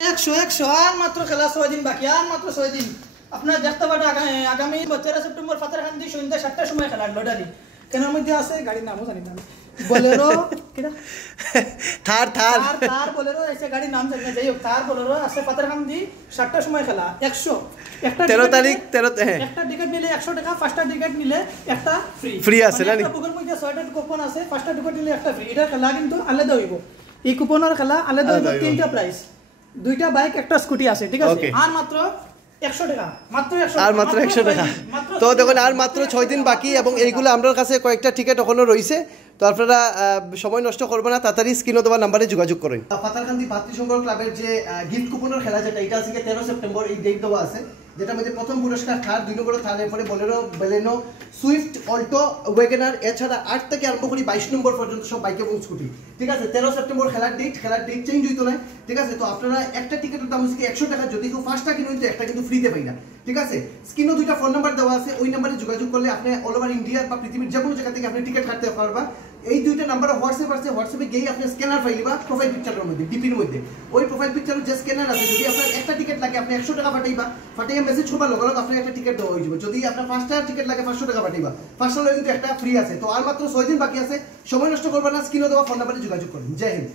100 আর মাত্র খেলা 6 দিন বাকি, আর মাত্র 6 দিন। আপনারা দেখতে পাবেন আগামী 13 সেপ্টেম্বর ফাতারখান্দি সন্ধ্যা 7টার সময় খেলা লটারি। কেনার মধ্যে আছে গাড়ির নামও জানি না, বোলেরো কিনা থার বোলেরো এসে গাড়ির নাম জানি না, যাই হোক থার বোলেরো আছে ফাতারখান্দি 7টার সময় খেলা 100 একটা 13 তারিখ 13 একটা টিকিট নিলে 100 টাকা, পাঁচটা টিকিট নিলে একটা ফ্রি আছে না? একটা বুকের মধ্যে 6টা কুপন আছে, পাঁচটা টিকিট নিলে একটা ফ্রি। এটা খেলা কিন্তু আলাদা হইব, এই কুপনের খেলা আলাদা হইব। তিনটা প্রাইস, দুইটা বাইক একটা স্কুটি আছে, ঠিক আছে? আর মাত্র 100 টাকা, মাত্র 100 আর মাত্র 100 টাকা। তো দেখুন আর মাত্র 6 দিন বাকি এবং এইগুলো আমার কাছে কয়েকটা টিকিট এখনো রয়েছে। তো আপনারা সময় নষ্ট করবেন না, তাড়াতাড়ি স্ক্রিনে দেওয়া নাম্বারে যোগাযোগ করেন। ফাতারকান্দি ভাতৃসংঘ ক্লাবের যে গিফট কুপনের খেলা যেটা, এটা আছে 13 সেপ্টেম্বর, এই ডেট দেওয়া আছে, যেটার মধ্যে প্রথম পুরস্কার থার, 2 নম্বর থার, এরপরে Bolero, Baleno, Swift, Alto, Wegener, এছাড়া 8 থেকে আরম্ভ করি 22 নম্বর পর্যন্ত সব বাইক এবং স্কুটি, ঠিক আছে? 13 সেপ্টেম্বর খেলার ডেট চেঞ্জ হইতো না, ঠিক আছে? তো আপনারা একটা টিকিটের দাম হচ্ছে 100 টাকা, যদি কেউ 5টা কিনুন তো একটা কিন্তু ফ্রিতে পাই না, ঠিক আছে? স্ক্রিনে 2টা ফোন নাম্বার দেওয়া আছে, ওই নাম্বারে যোগাযোগ করলে আপনি অল ওভার ইন্ডিয়া বা পৃথিবীর যে কোনো জায়গা থেকে আপনি টিকিট কাটতে পারবা। এই 2টা নাম্বারে হোয়াটসঅ্যাপ আছে, হোয়াটসঅ্যাপে গিয়ে আপনি স্ক্যানার পাইবা প্রোফাইল পিকচারের মধ্যে, ডিপির মধ্যে। ওই প্রোফাইল পিকচারের যে স্ক্যানার আছে, যদি আপনার একটা টিকিট লাগে আপনি 100 টাকা ফাটাইয়া মেসেজ করবা, লগে লগে আপনার একটা টিকিট দেওয়া হয়ে যাবে। যদি আপনার 5টা টিকিট লাগে 500 টাকা ফাটাইবা, 5টা কিন্তু একটা ফ্রি আছে। তো আর মাত্র 6 দিন বাকি আছে, সময় নষ্ট করবেন না, স্ক্রিনে দেওয়া ফোন নাম্বারে যোগাযোগ করুন। জয় হিন্দ।